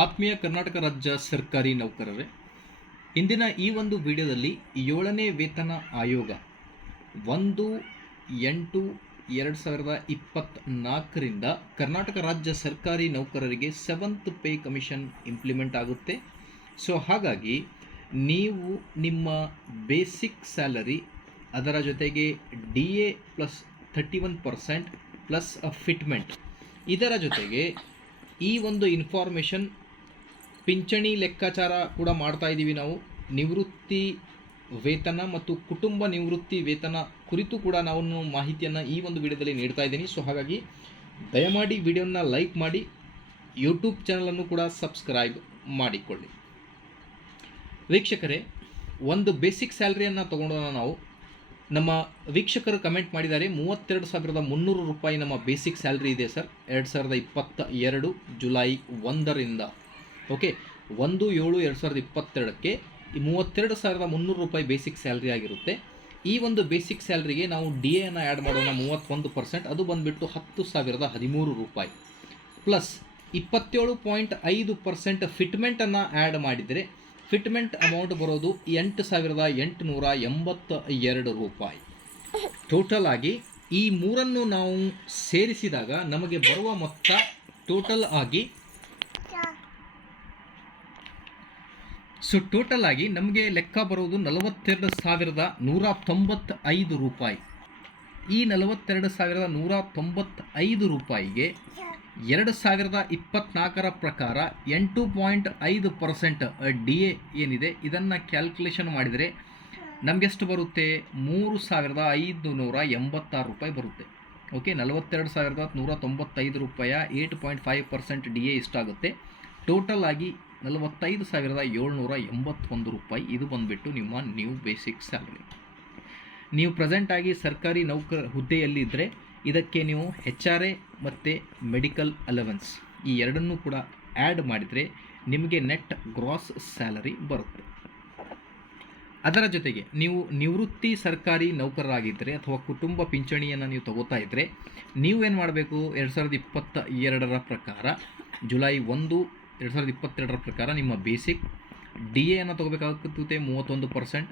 ಆತ್ಮೀಯ ಕರ್ನಾಟಕ ರಾಜ್ಯ ಸರ್ಕಾರಿ ನೌಕರರೇ, ಇಂದಿನ ಈ ಒಂದು ವಿಡಿಯೋದಲ್ಲಿ ಏಳನೇ ವೇತನ ಆಯೋಗ ಒಂದು ಎಂಟು ಎರಡು ಸಾವಿರದ ಇಪ್ಪತ್ತ್ನಾಲ್ಕರಿಂದ ಕರ್ನಾಟಕ ರಾಜ್ಯ ಸರ್ಕಾರಿ ನೌಕರರಿಗೆ ಸೆವೆಂತ್ ಪೇ ಕಮಿಷನ್ ಇಂಪ್ಲಿಮೆಂಟ್ ಆಗುತ್ತೆ. ಸೊ ಹಾಗಾಗಿ ನೀವು ನಿಮ್ಮ ಬೇಸಿಕ್ ಸ್ಯಾಲರಿ ಅದರ ಜೊತೆಗೆ D A plus thirty one percent plus fitment ಇದರ ಜೊತೆಗೆ ಈ ಒಂದು ಇನ್ಫಾರ್ಮೇಷನ್ ಪಿಂಚಣಿ ಲೆಕ್ಕಾಚಾರ ಕೂಡ ಮಾಡ್ತಾ ಇದ್ದೀವಿ ನಾವು. ನಿವೃತ್ತಿ ವೇತನ ಮತ್ತು ಕುಟುಂಬ ನಿವೃತ್ತಿ ವೇತನ ಕುರಿತು ಕೂಡ ನಾವು ಮಾಹಿತಿಯನ್ನು ಈ ಒಂದು ವಿಡಿಯೋದಲ್ಲಿ ನೀಡ್ತಾ ಇದ್ದೀನಿ. ಸೊ ಹಾಗಾಗಿ ದಯಮಾಡಿ ವಿಡಿಯೋನ ಲೈಕ್ ಮಾಡಿ ಯೂಟ್ಯೂಬ್ ಚಾನಲನ್ನು ಕೂಡ ಸಬ್ಸ್ಕ್ರೈಬ್ ಮಾಡಿಕೊಳ್ಳಿ. ವೀಕ್ಷಕರೇ, ಒಂದು ಬೇಸಿಕ್ ಸ್ಯಾಲ್ರಿಯನ್ನು ತೊಗೊಂಡೋಣ ನಾವು. ನಮ್ಮ ವೀಕ್ಷಕರು ಕಮೆಂಟ್ ಮಾಡಿದ್ದಾರೆ, ಮೂವತ್ತೆರಡು ಸಾವಿರದ ಮುನ್ನೂರು ರೂಪಾಯಿ ನಮ್ಮ ಬೇಸಿಕ್ ಸ್ಯಾಲ್ರಿ ಇದೆ ಸರ್. ಎರಡು ಸಾವಿರದ ಇಪ್ಪತ್ತ ಎರಡು ಜುಲೈ ಒಂದರಿಂದ. ಓಕೆ ಒಂದು ಏಳು ಎರಡು ಸಾವಿರದ ಇಪ್ಪತ್ತೆರಡಕ್ಕೆ ಮೂವತ್ತೆರಡು ಸಾವಿರದ ಮುನ್ನೂರು ರೂಪಾಯಿ ಬೇಸಿಕ್ ಸ್ಯಾಲ್ರಿ ಆಗಿರುತ್ತೆ. ಈ ಒಂದು ಬೇಸಿಕ್ ಸ್ಯಾಲ್ರಿಗೆ ನಾವು ಡಿ ಎನ ಆ್ಯಡ್ ಮಾಡೋಣ ಮೂವತ್ತೊಂದು ಪರ್ಸೆಂಟ್ ಅದು ಬಂದುಬಿಟ್ಟು ಹತ್ತು ಸಾವಿರದ ಹದಿಮೂರು ರೂಪಾಯಿ. ಪ್ಲಸ್ ಇಪ್ಪತ್ತೇಳು ಪಾಯಿಂಟ್ ಐದು ಪರ್ಸೆಂಟ್ ಫಿಟ್ಮೆಂಟನ್ನು ಆ್ಯಡ್ ಮಾಡಿದರೆ ಫಿಟ್ಮೆಂಟ್ ಅಮೌಂಟ್ ಬರೋದು ಎಂಟು ಸಾವಿರದ ಎಂಟುನೂರ ಎಂಬತ್ತ ಎರಡು ರೂಪಾಯಿ. ಟೋಟಲ್ ಆಗಿ ಈ ಮೂರನ್ನು ನಾವು ಸೇರಿಸಿದಾಗ ನಮಗೆ ಬರುವ ಮೊತ್ತ ಟೋಟಲ್ ಆಗಿ ಸೊ ಟೋಟಲ್ ಆಗಿ ನಮಗೆ ಲೆಕ್ಕ ಬರೋದು ನಲವತ್ತೆರಡು ಸಾವಿರದ ನೂರ ತೊಂಬತ್ತೈದು ರೂಪಾಯಿ. ಈ ನಲವತ್ತೆರಡು ಸಾವಿರದ ನೂರ ತೊಂಬತ್ತೈದು ರೂಪಾಯಿಗೆ ಎರಡು ಸಾವಿರದ ಇಪ್ಪತ್ತ್ನಾಲ್ಕರ ಪ್ರಕಾರ ಎಂಟು ಪಾಯಿಂಟ್ ಐದು ಪರ್ಸೆಂಟ್ ಡಿ ಎ ಏನಿದೆ, ಇದನ್ನು ಕ್ಯಾಲ್ಕುಲೇಷನ್ ಮಾಡಿದರೆ ನಮಗೆಷ್ಟು ಬರುತ್ತೆ? ಮೂರು ಸಾವಿರದ ಐದು ನೂರ ಎಂಬತ್ತಾರು ರೂಪಾಯಿ ಬರುತ್ತೆ. ಓಕೆ ನಲವತ್ತೆರಡು ಸಾವಿರದ ನೂರ ತೊಂಬತ್ತೈದು ರೂಪಾಯ eight point five percent D A ಇಷ್ಟಾಗುತ್ತೆ. Total ಆಗಿ ನಲವತ್ತೈದು ಸಾವಿರದ ಏಳ್ನೂರ ಎಂಬತ್ತೊಂದು ರೂಪಾಯಿ. ಇದು ಬಂದುಬಿಟ್ಟು ನಿಮ್ಮ ನ್ಯೂ ಬೇಸಿಕ್ ಸ್ಯಾಲ್ರಿ ನೀವು ಪ್ರೆಸೆಂಟಾಗಿ ಸರ್ಕಾರಿ ನೌಕರ ಹುದ್ದೆಯಲ್ಲಿದ್ದರೆ ಇದಕ್ಕೆ ನೀವು ಹೆಚ್ ಆರ್ ಎ ಮತ್ತು ಮೆಡಿಕಲ್ ಅಲವೆನ್ಸ್ ಈ ಎರಡನ್ನೂ ಕೂಡ ಆ್ಯಡ್ ಮಾಡಿದರೆ ನಿಮಗೆ ನೆಟ್ ಗ್ರಾಸ್ ಸ್ಯಾಲರಿ ಬರುತ್ತೆ. ಅದರ ಜೊತೆಗೆ ನೀವು ನಿವೃತ್ತಿ ಸರ್ಕಾರಿ ನೌಕರರಾಗಿದ್ದರೆ ಅಥವಾ ಕುಟುಂಬ ಪಿಂಚಣಿಯನ್ನು ನೀವು ತಗೋತಾ ಇದ್ದರೆ ನೀವೇನು ಮಾಡಬೇಕು? ಎರಡು ಸಾವಿರದ ಇಪ್ಪತ್ತ ಎರಡರ ಪ್ರಕಾರ ಜುಲೈ ಒಂದು ಎರಡು ಸಾವಿರದ ಇಪ್ಪತ್ತೆರಡರ ಪ್ರಕಾರ ನಿಮ್ಮ ಬೇಸಿಕ್ ಡಿ ಎಯನ್ನು ತೊಗೋಬೇಕಾಗುತ್ತೆ ಮೂವತ್ತೊಂದು ಪರ್ಸೆಂಟ್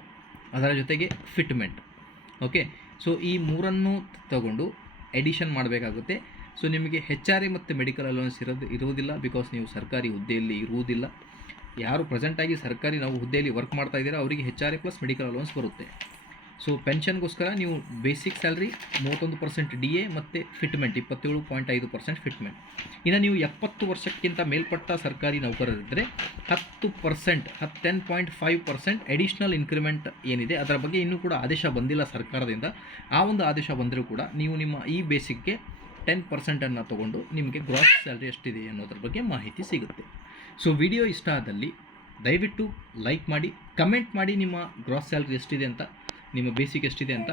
ಅದರ ಜೊತೆಗೆ ಫಿಟ್ಮೆಂಟ್ ಓಕೆ ಸೊ ಈ ಮೂರನ್ನು ತಗೊಂಡು ಎಡಿಷನ್ ಮಾಡಬೇಕಾಗುತ್ತೆ. ಸೊ ನಿಮಗೆ ಹೆಚ್ ಆರ್ ಎ ಮತ್ತು ಮೆಡಿಕಲ್ ಅಲೋನ್ಸ್ ಇರೋದು ಇರುವುದಿಲ್ಲ ಬಿಕಾಸ್ ನೀವು ಸರ್ಕಾರಿ ಹುದ್ದೆಯಲ್ಲಿ ಇರುವುದಿಲ್ಲ. ಯಾರು ಪ್ರೆಸೆಂಟಾಗಿ ಸರ್ಕಾರಿ ನಾವು ಹುದ್ದೆಯಲ್ಲಿ ವರ್ಕ್ ಮಾಡ್ತಾ ಇದ್ದೀರಾ, ಅವರಿಗೆ H R A plus medical allowance ಬರುತ್ತೆ. ಸೊ ಪೆನ್ಷನ್ಗೋಸ್ಕರ ನೀವು ಬೇಸಿಕ್ ಸ್ಯಾಲ್ರಿ ಮೂವತ್ತೊಂದು ಪರ್ಸೆಂಟ್ ಡಿ ಎ ಮತ್ತು ಫಿಟ್ಮೆಂಟ್ ಇಪ್ಪತ್ತೇಳು ಪಾಯಿಂಟ್ ಐದು ಪರ್ಸೆಂಟ್ ಫಿಟ್ಮೆಂಟ್ ಇನ್ನು ನೀವು ಎಪ್ಪತ್ತು ವರ್ಷಕ್ಕಿಂತ ಮೇಲ್ಪಟ್ಟ ಸರ್ಕಾರಿ ನೌಕರರಿದ್ದರೆ ಹತ್ತು ಪರ್ಸೆಂಟ್ ಹತ್ತು ten point five percent additional increment ಏನಿದೆ, ಅದರ ಬಗ್ಗೆ ಇನ್ನೂ ಕೂಡ ಆದೇಶ ಬಂದಿಲ್ಲ ಸರ್ಕಾರದಿಂದ. ಆ ಒಂದು ಆದೇಶ ಬಂದರೂ ಕೂಡ ನೀವು ನಿಮ್ಮ ಈ ಬೇಸಿಕ್ಗೆ ಟೆನ್ ಪರ್ಸೆಂಟನ್ನು ತೊಗೊಂಡು ನಿಮಗೆ ಗ್ರಾಸ್ ಸ್ಯಾಲ್ರಿ ಎಷ್ಟಿದೆ ಅನ್ನೋದ್ರ ಬಗ್ಗೆ ಮಾಹಿತಿ ಸಿಗುತ್ತೆ. ಸೊ ವಿಡಿಯೋ ಇಷ್ಟ ಆದಲ್ಲಿ ದಯವಿಟ್ಟು ಲೈಕ್ ಮಾಡಿ ಕಮೆಂಟ್ ಮಾಡಿ ನಿಮ್ಮ ಗ್ರಾಸ್ ಸ್ಯಾಲ್ರಿ ಎಷ್ಟಿದೆ ಅಂತ ನಿಮ್ಮ ಬೇಸಿಕ್ ಎಷ್ಟಿದೆ ಅಂತ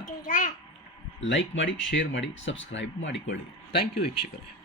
ಲೈಕ್ ಮಾಡಿ ಶೇರ್ ಮಾಡಿ ಸಬ್ಸ್ಕ್ರೈಬ್ ಮಾಡಿಕೊಳ್ಳಿ. ಥ್ಯಾಂಕ್ ಯು ವೀಕ್ಷಕರೇ.